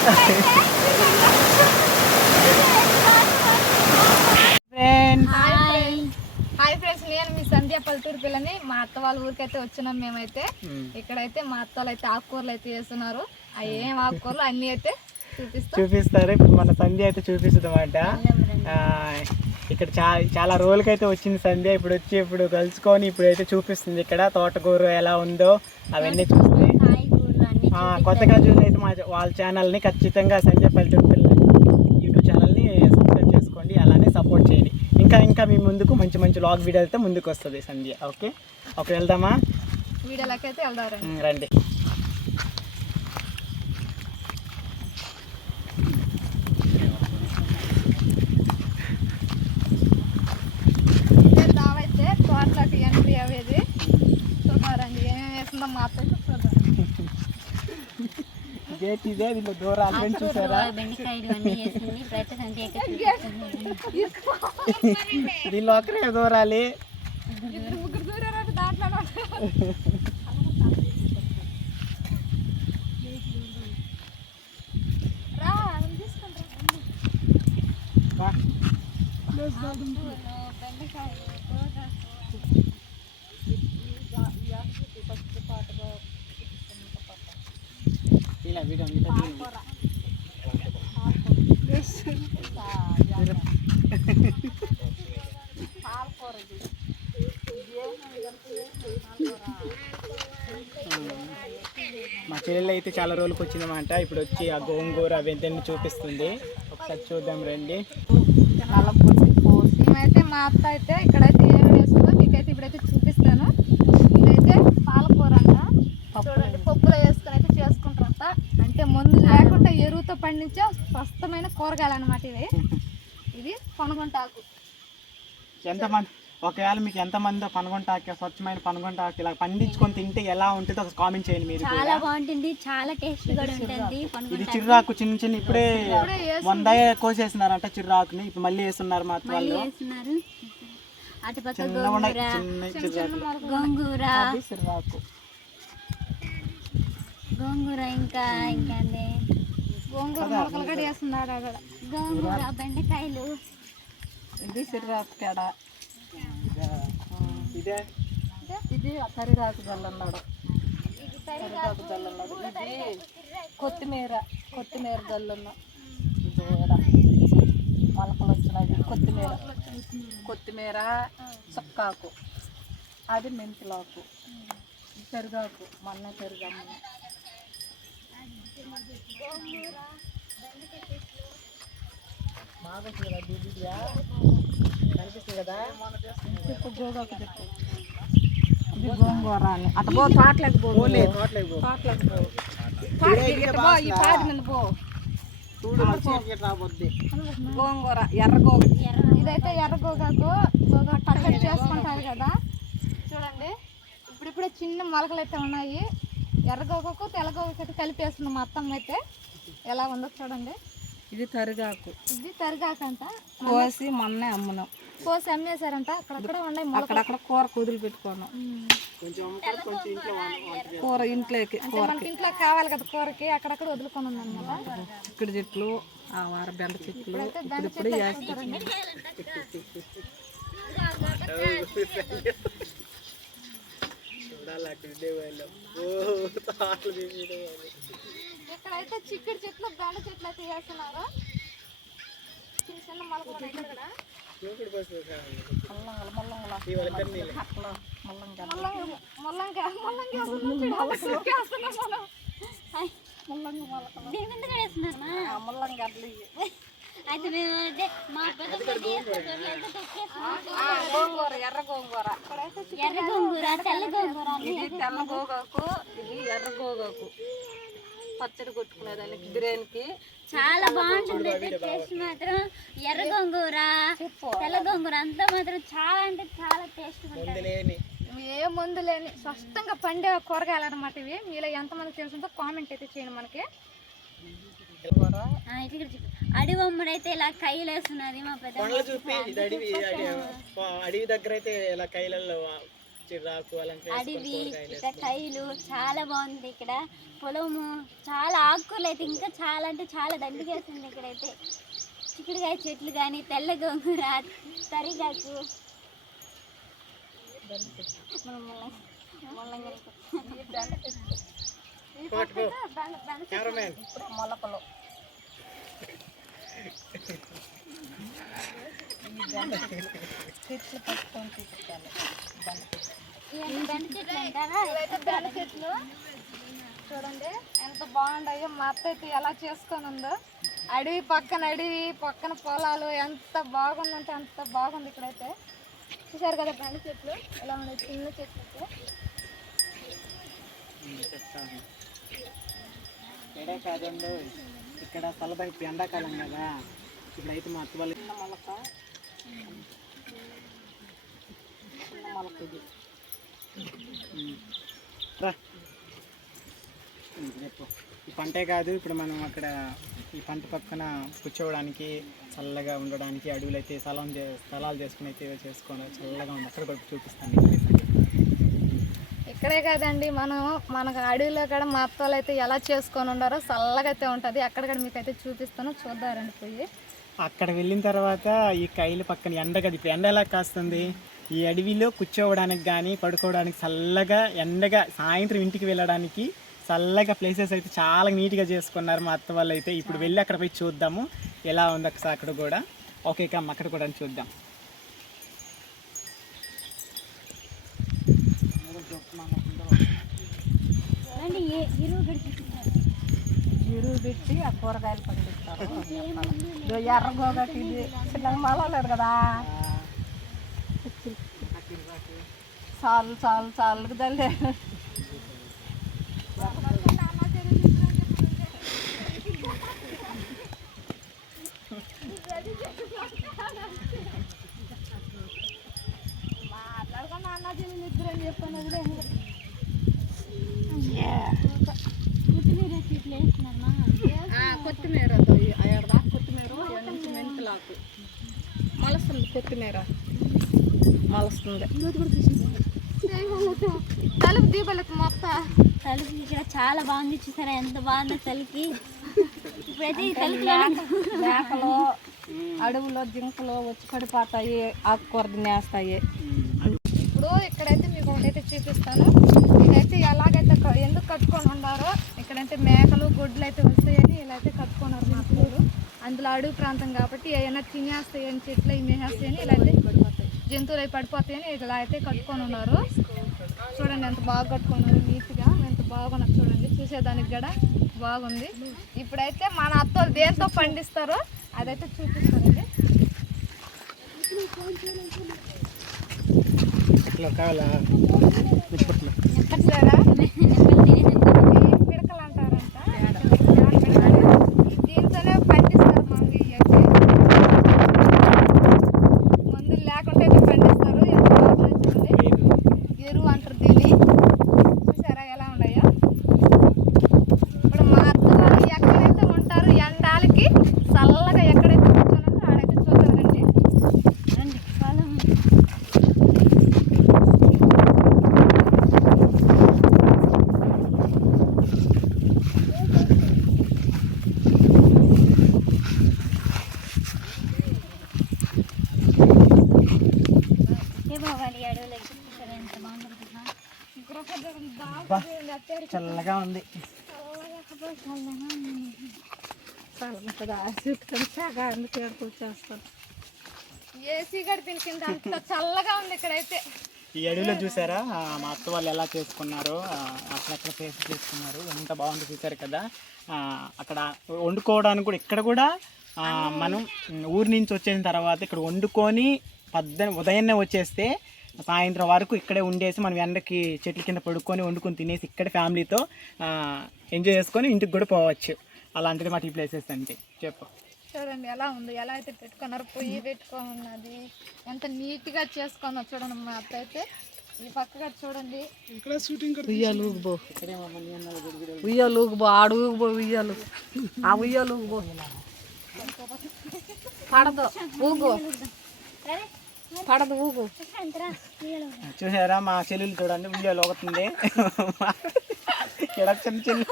Hi friends, నేను మీ సంధ్య పల్లెటూరు పిల్లని. మా అత్త వాళ్ళ ఊరికైతే వచ్చినాం మేమైతే. ఇక్కడైతే మా అత్తలు అయితే ఆకుకూరలు అయితే వేస్తున్నారు. ఏం ఆకుకూరలు అన్ని అయితే చూపిస్తారు. ఇప్పుడు మన సంధ్య అయితే చూపిస్తుందన్నమాట. ఇక్కడ చాలా రోజులకి అయితే వచ్చింది సంధ్య. ఇప్పుడు కలుసుకొని ఇప్పుడైతే చూపిస్తుంది ఇక్కడ తోటకూర ఎలా ఉందో అవన్నీ చూస్తుంది. కొత్తగా చూసి అయితే వాళ్ళ ఛానల్ని ఖచ్చితంగా సంధ్య పల్లెటూరు పిల్లని యూట్యూబ్ ఛానల్ని సబ్స్క్రైబ్ చేసుకోండి, అలానే సపోర్ట్ చేయండి. ఇంకా మీ ముందుకు మంచి లాగ్ వీడియోలతో ముందుకు వస్తుంది సంధ్య. ఓకే వెళ్దామా వీడియోలకి అయితే వెళ్దాం రండి. దావైతే తోటలోకి ఎంట్రీ అవేది చూడారండి. ఏమేమి వేస్తుందో మా అత్త చూద్దాం. ఇదే దీంట్లో దూరాలు చూసారా? దీనిలో ఒకరే దూరాలి. ముగ్గురు దూరారు దాంట్లో. ఇలా వీడియో మా చెల్లెలు అయితే చాలా రోజులకు వచ్చిందన్నమాట. ఇప్పుడు వచ్చి ఆ గోంగూర అవన్నీ చూపిస్తుంది. ఒకసారి చూద్దాం రండి. మేమైతే మా అత్త అయితే ఇక్కడైతే ఏం వేస్తుందో మీకైతే ఇప్పుడైతే చూపిస్తాను. ఇదైతే పాలకూర అంట. చూడండి, పప్పులో వేసుకొని అయితే చేసుకుంటారంట. అంటే మందు లేకుండా ఎరువుతో పండించే స్వస్థమైన కూరగాయలు అనమాట ఇవి. ఇది పనుగుంటాకు. ఒకవేళ మీకు ఎంతమంది పనుగుంటాకు, స్వచ్ఛమైన పనుగుంటాకు ఇలా పండించుకొని తింటే ఎలా ఉంటుందో ఒక కామెంట్ చేయండి. మీరు చాలా బాగుంటుంది, చాలా టేస్ట్ కూడా ఉంటుంది. ఇది చిర్రాకు చిన్న ఇప్పుడే 100 కోసేస్తున్నారంట చిర్రాకుని. ఇప్పుడు మళ్ళీ వేస్తున్నారు మా వాళ్ళు. గోంగూర ఇంకా గోంగూర మొలకలు కూడా వేస్తున్నారు. అక్కడ గోంగూర, బెండకాయలు. ఇది సిర్రాకు పేడ. ఇది కరిరాకు జల్లన్నాడు. ఇది కొత్తిమీర జల్లున్న. మొలకలు వచ్చినాయి. కొత్తిమీర చుక్కాకు, అది మెంతులాకు, పెరుగాకు, మొన్న పెరుగమ్మ. కనిపిస్తుంది కదా? గోగాకు చెప్పు. ఇది గోంగూర అని అట్ట పో. తోటలకు పో. ఈ పాది మీద పో. గోంగూర, ఎర్రగోగు. ఇదైతే ఎర్రగోగాకు పచ్చడి చేసుకుంటారు కదా. చూడండి, ఇప్పుడిప్పుడే చిన్న మొలకలు అయితే ఉన్నాయి. ఎర్రగోగకు తెల్లగోగకు అయితే కలిపేస్తున్నాం మా అత్తమ్మ అయితే. ఎలా ఉందో చూడండి. ఇది తరిగాకు అంట. కోసి మొన్నే అమ్మున్నాం. కోసి అమ్మేశారంట. అక్కడక్కడ ఉన్నాయి. అక్కడక్కడ కూర కుదిరి పెట్టుకున్నాం. కూర ఇంట్లోకి ఇంట్లోకి కావాలి కదా కూరకి. అక్కడక్కడ వదులుకొని ఉందన్నమాట. ఇక్కడ చెట్లు, బెండ చెట్లు ఇప్పుడు వేస్తారండి. ఇక్కడైతే చిక్కుడు చెట్లు, బెండ చెట్లు అయితే వేస్తున్నారు. చిన్న చిన్న మొలకలు ఉన్నాయి ఇక్కడ. అయితే మేము గోంగూర, ఎర్ర గోంగూర, తెల్ల గోంగూర. ఇది తెల్ల గోగాకు, ఇది ఎర్ర గోగాకు. పచ్చడి కొట్టుకునేదానికి బిర్యానీకి చాలా బాగుంటుంది. టేస్ట్ మాత్రం ఎర్ర గోంగూర, తెల్ల గోంగూర అంతా మాత్రం చాలా అంటే చాలా టేస్ట్ ఉంటుంది. ఏ మందు లేని స్పష్టంగా పండే కూరగాయలు అనమాట ఇవి. మీలో ఎంతమంది తెలుసుందో కామెంట్ అయితే చేయండి. మనకి అడవి అమ్ముడు అయితే ఇలా కైలు వేస్తున్నది మా పెద్ద. అడవి దగ్గర అయితే ఇలా కైలలో చిరాకు అలాంటి అడవి ఇక్కడ కైలు చాలా బాగుంది. ఇక్కడ పొలము చాలా ఆకుకూరలు అయితే ఇంకా చాలా అంటే చాలా దండిగేస్తుంది. ఇక్కడైతే చిక్కుడుకాయ చెట్లు కానీ తెల్ల గోంగూర తరిగాకు మొలకలు చెట్లు పట్టుకొని తీసుకెళ్ళాలి. బెండ చెట్లు చూడండి ఎంత బాగుంటాయో. మా అత్త అయితే ఎలా చేసుకొని ఉందో. అడవి పక్కన పొలాలు ఎంత బాగుందంటే అంత బాగుంది. ఇక్కడైతే చూసారు కదా బెండ చెట్లు ఎలా ఉన్నాయి, చిన్న చెట్లు అయితే కాదండి. ఇక్కడ చల్లబడి ఇప్పుడు ఎండాకాలం కదా, ఇప్పుడైతే మా అత్త వాళ్ళు ఇది ఈ పంటే కాదు, ఇప్పుడు మనం అక్కడ ఈ పంట పక్కన కూర్చోవడానికి చల్లగా ఉండడానికి అడవులు అయితే స్థలాలు చేసుకుని అయితే చేసుకోవాలి. చల్లగా ఉంది. అక్కడ కూడా చూపిస్తాను. ఇక్కడే కాదండి, మనకు అడవిలో కూడా మా అత్తలు అయితే ఎలా చేసుకొని ఉన్నారో చల్లగా అయితే ఉంటుంది. అక్కడ కూడా మీకు అయితే చూపిస్తాను, చూద్దారండి పోయి. అక్కడ వెళ్ళిన తర్వాత ఈ కైలు పక్కన ఎండ కదా, ఇప్పుడు ఎండ ఎలా కాస్తుంది. ఈ అడవిలో కూర్చోవడానికి కానీ పడుకోవడానికి చల్లగా ఎండగా, సాయంత్రం ఇంటికి వెళ్ళడానికి చల్లగా ప్లేసెస్ అయితే చాలా నీట్గా చేసుకున్నారు మా అత్త వాళ్ళు అయితే. ఇప్పుడు వెళ్ళి అక్కడ పోయి చూద్దాము ఎలా ఉంది ఒకసారి అక్కడ కూడా. ఓకే కమ్ అక్కడ కూడా చూద్దాం. ఎరువు పెట్టి ఆ కూరగాయలు పండిస్తారు. ఎర్రగోగకి ఇది చిన్నగా మలలేదు కదా, చాలు తల్లి. మాట్లాడుకున్న అన్న చెల్లి నిద్ర అని చెప్పాను. కొత్తిమీర కొత్తిమీర నుంచి మెంతులాకు మలుస్తుంది. కొత్తిమీర మలుస్తుంది. తలుపు దీపాలకు మొత్తం తలుపు ఇక్కడ చాలా బాగుంది. చూసారా ఎంత బాగుందో తలుపు. ఇప్పుడైతే ఈ తలుపు మేకలు అడవులో జింకలు వచ్చి పడిపోతాయి, ఆకుకూర తినేస్తాయి. ఇప్పుడు ఇక్కడైతే మీకు ఒకటైతే చూపిస్తాను. ఇదైతే ఎలాగైతే ఎందుకు కట్టుకొని ఉన్నారో, ఇక్కడైతే మేకలు గొడ్లు అయితే వస్తాయని ఇలా అయితే కట్టుకున్నారు మా అత్తలు. అందులో అడవి ప్రాంతం కాబట్టి ఏమైనా తినేస్తాయని, చెట్లు అవి మేసేస్తాయని ఇలా అయితే జంతువులు అవి పడిపోతాయని ఇలా అయితే కట్టుకొని ఉన్నారు. చూడండి ఎంత బాగా కట్టుకున్నారు, నీట్గా ఎంత బాగున్నారు చూడండి. చూసేదానికి కూడా బాగుంది. ఇప్పుడైతే మన అత్తలు దేంతో పండిస్తారో అదైతే చూపిస్తారండి. కావాలా పిడకలు అంటారంట. దీంతోనే పండిస్తారు. మందులు లేకుండా అయితే పండిస్తారు. ఎంత బాగుంది చూడండి. ఎరువు అంటారు దీన్ని. చూసారా ఎలా ఉన్నాయో. ఇప్పుడు మా అత్త వాళ్ళు ఎక్కడైతే ఉంటారు ఎండాలకి చల్లగా ఎక్కడైతే కూర్చొని ఆడైతే చూద్దామండి. రండి చల్లగా ఉంది. ఏసీ గడి పిలిచింది, అంత చల్లగా ఉంది ఇక్కడైతే. ఈ అడవిలో చూసారా మా అత్త వాళ్ళు ఎలా చేసుకున్నారో, అక్కడక్కడ ప్లేస్ చేసుకున్నారు. ఎంత బాగుంది చూసారు కదా. అక్కడ వండుకోవడానికి కూడా ఇక్కడ కూడా మనం ఊరి నుంచి వచ్చిన తర్వాత ఇక్కడ వండుకొని ఉదయాన్నే వచ్చేస్తే సాయంత్రం వరకు ఇక్కడే ఉండేసి మనం ఎండకి చెట్ల కింద పడుకొని వండుకొని తినేసి ఇక్కడ ఫ్యామిలీతో ఎంజాయ్ చేసుకొని ఇంటికి కూడా పోవచ్చు. అలాంటిది మాట ఈ ప్లేసెస్ అంటే. చెప్పు చూడండి ఎలా ఉంది, ఎలా అయితే పెట్టుకున్నారు. పొయ్యి పెట్టుకొని ఉన్నది, ఎంత నీట్గా చేసుకున్నారు చూడండి మా అత్త అయితే. ఈ పక్కగా చూడండి ఉయ్యాలు ఉయ్యాలు ఆడు ఉయ్యాలు ఆ ఉయ్యాలు పడదు ఊగు పడదు ఊగు. చూసారా మా చెల్లెలు చూడండి వీడియోలో అవుతుంది ఇక్కడ చిన్న చెల్లి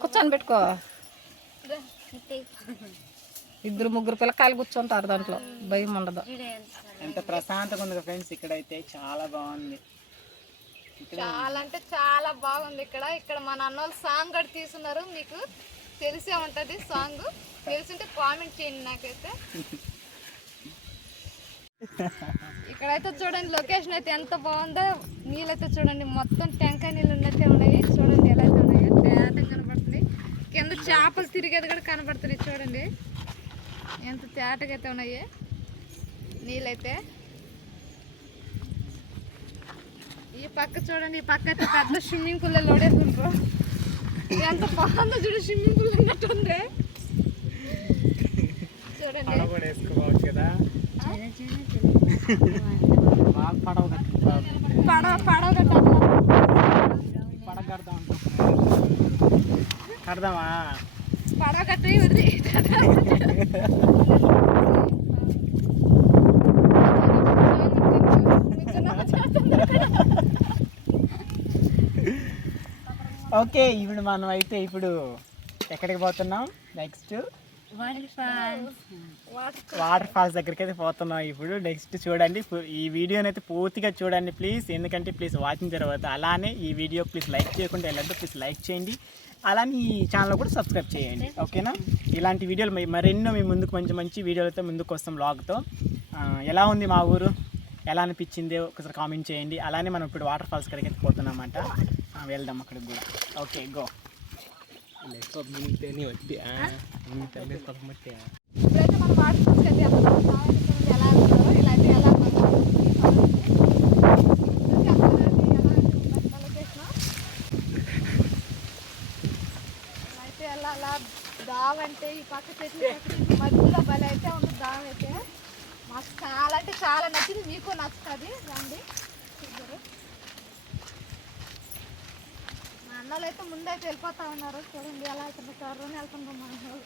కూర్చొని పెట్టుకో. ఇద్దరు ముగ్గురు పిల్లకాయలు కూర్చుంటారు దాంట్లో, భయం ఉండదు. ఎంత ప్రశాంతంగా ఉంది ఫ్రెండ్స్. ఇక్కడైతే చాలా బాగుంది. చాలా అంటే చాలా బాగుంది ఇక్కడ. ఇక్కడ మా నాన్నోళ్ళు సాంగ్ కూడా తీసుకున్నారు. మీకు తెలిసే ఉంటుంది సాంగ్, తెలిసింటే కామెంట్ చేయండి నాకైతే. ఇక్కడైతే చూడండి లొకేషన్ అయితే ఎంత బాగుందో. నీళ్ళైతే చూడండి మొత్తం టెంకాయ నీళ్ళు ఉన్నట్టే ఉన్నాయి. చూడండి ఎలా అయితే ఉన్నాయో తేటగా కనబడుతుంది. కింద చేపలు తిరిగేది కూడా కనబడుతుంది. చూడండి ఎంత తేటగా అయితే ఉన్నాయి నీళ్ళైతే. ఈ పక్క చూడండి, ఈ పక్క అయితే పెద్ద స్విమ్మింగ్ పూల్ లోడేస్తుండ్రు. ఎంత బాగుందో చూడు, స్విమ్మింగ్ పూల్ ఉన్నట్టుంది చూడండి. కూడా వేసుకోవచ్చు కదా. బాగా పడవ కడదాం కడదామా పడవ కట్టి వదిలి ఓకే. ఇప్పుడు మనం అయితే ఇప్పుడు ఎక్కడికి పోతున్నాం? నెక్స్ట్ వాటర్ ఫాల్స్ దగ్గరికి అయితే పోతున్నాం ఇప్పుడు. నెక్స్ట్ చూడండి, ఈ వీడియోని అయితే పూర్తిగా చూడండి ప్లీజ్. ఎందుకంటే ప్లీజ్ వాచింగ్ తర్వాత అలానే ఈ వీడియో ప్లీజ్ లైక్ చేయకుండా వెళ్ళండి. ప్లీజ్ లైక్ చేయండి, అలానే ఈ ఛానల్ కూడా సబ్స్క్రైబ్ చేయండి. ఓకేనా? ఇలాంటి వీడియోలు మరెన్నో మీ ముందుకు మంచి మంచి వీడియోలతో ముందుకు వస్తాం బ్లాగ్తో. ఎలా ఉంది మా ఊరు, ఎలా అనిపించింది ఒకసారి కామెంట్ చేయండి. అలానే మనం ఇప్పుడు వాటర్ ఫాల్స్ కడికి అయితే పోతున్నామంట. వెళ్దాం అక్కడికి కూడా. Okay go. ఇప్పుడైతే మనం వాటర్ ఫాల్స్ అయితే ఎలా ఉందో ఇలా అయితే ఎలా అయితే ఎలా అలా దావంటే ఈ పక్క చెట్లు మధ్యలో బలి అయితే ఉంది. దావ అయితే మాకు చాలా అంటే చాలా నచ్చింది, మీకు నచ్చుతుంది. రండి చూద్దరు. మా అన్నలు అయితే ముందైతే వెళ్ళిపోతా ఉన్నారు. చూడండి ఎలా అవుతుంది, కారులోనే వెళ్తున్నాం మన వాళ్ళు.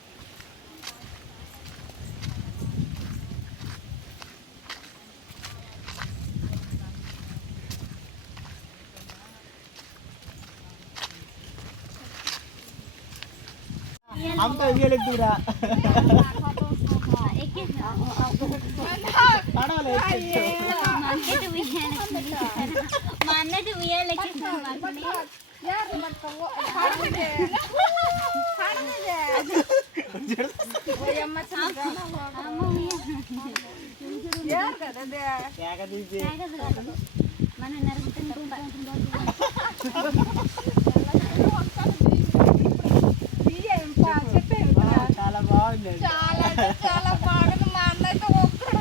అంత వీలెక్కురా మా అన్నట్టు ఉయ్యాలకి మనం చాలా బాగుంది. చాలా అంటే చాలా బాగుంది. మా అన్న అయితే ఒక్కడు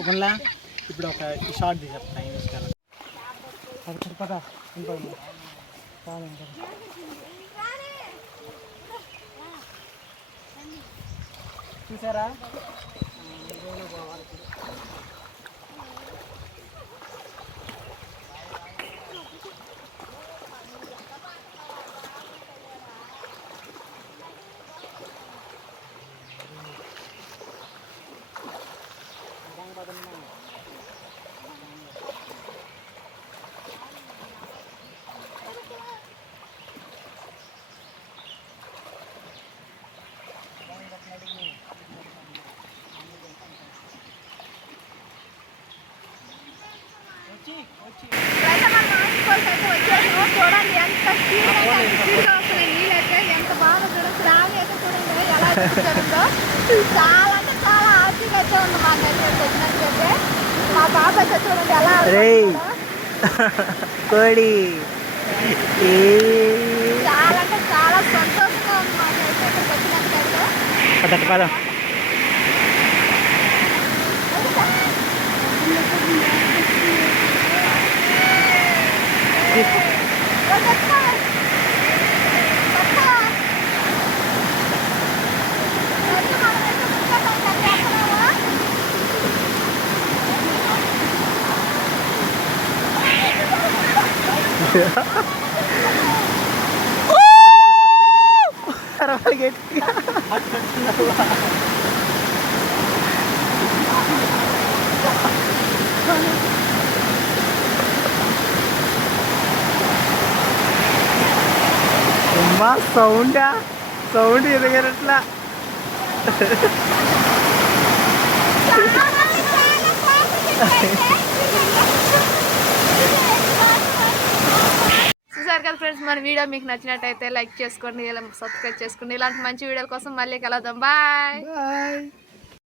ఒకలా ఇప్పుడు ఒక షార్ట్ తీసేస్తాను. చూసారా ఇప్పుడైతే మన మామిడి కోసి అయితే వచ్చేసాము. చూడండి ఎంత స్పీడ్గా వస్తున్నాయి నీళ్ళు అయితే, ఎంత బాగా చూడండి. శ్రావణి అయితే చూడండి ఎలా చూడందో, చాలా అంటే చాలా ఆశగా అయితే ఉంది మాకైతే వచ్చినట్లయితే. మా బాబు అయితే చూడండి ఎలా కోడి చాలా అంటే చాలా సంతోషంగా ఉంది మాకైతే ఇక్కడికి వచ్చినట్లయితే. పదం సౌండ్ ఎదగరట్లా. చూసారు కదా ఫ్రెండ్స్, మన వీడియో మీకు నచ్చినట్టయితే లైక్ చేసుకోండి, సబ్స్క్రైబ్ చేసుకోండి. ఇలాంటి మంచి వీడియోల కోసం మళ్ళీ కలుద్దాం. బాయ్.